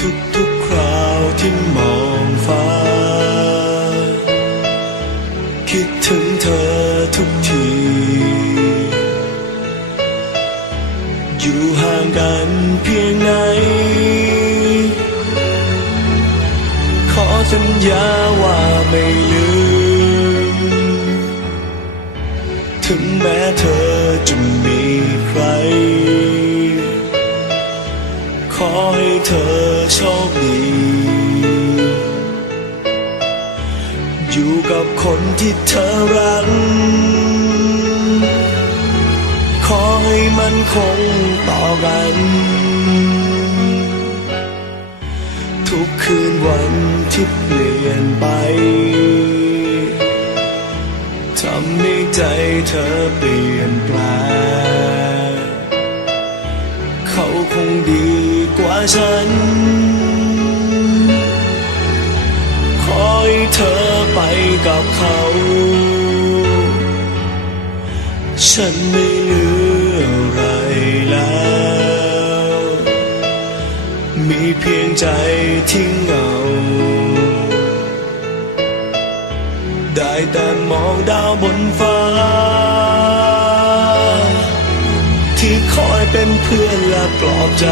ทุกๆคราวที่มองฟ้า คิดถึงเธอทุกที อยู่ห่างกันเพียงไหน ขอสัญญาว่าไม่ลืม ถึงแม้เธอจะมีใคร ขอให้เธอโชคดี อยู่กับคนที่เธอรัก ขอให้มันคงต่อกัน ทุกคืนวันที่เปลี่ยนไปทำให้ใจเธอเปลี่ยนแปลงเขาคงดี ฉัน ขอให้เธอไปกับเขา ฉันไม่เหลืออะไรแล้ว มีเพียงใจที่เหงา ได้แต่มองดาวบนฟ้า ที่คอยเป็นเพื่อน และปลอบใจ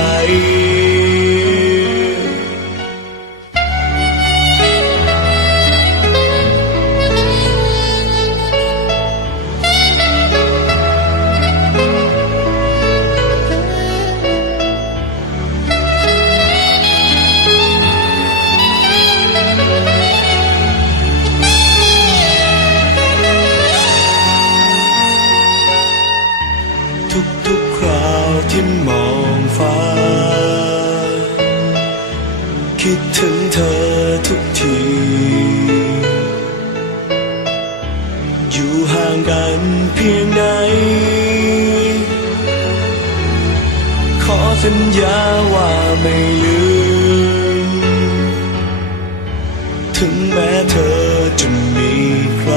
คิดถึงเธอทุกที อยู่ห่างกันเพียงไหน ขอสัญญาว่าไม่ลืม ถึงแม้เธอจะมีใคร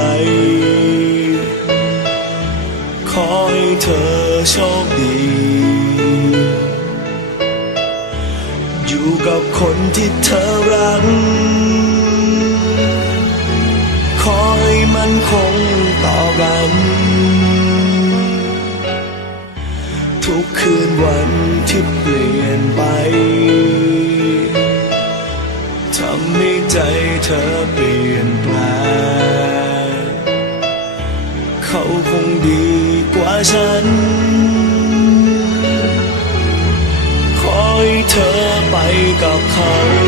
ขอให้เธอโชคดี กับคนที่เธอรักขอให้มันคงต่อกัน ทุกคืนวันที่เปลี่ยนไปทำให้ใจเธอเปลี่ยนแปลงเขาคงดีกว่าฉัน กับเขา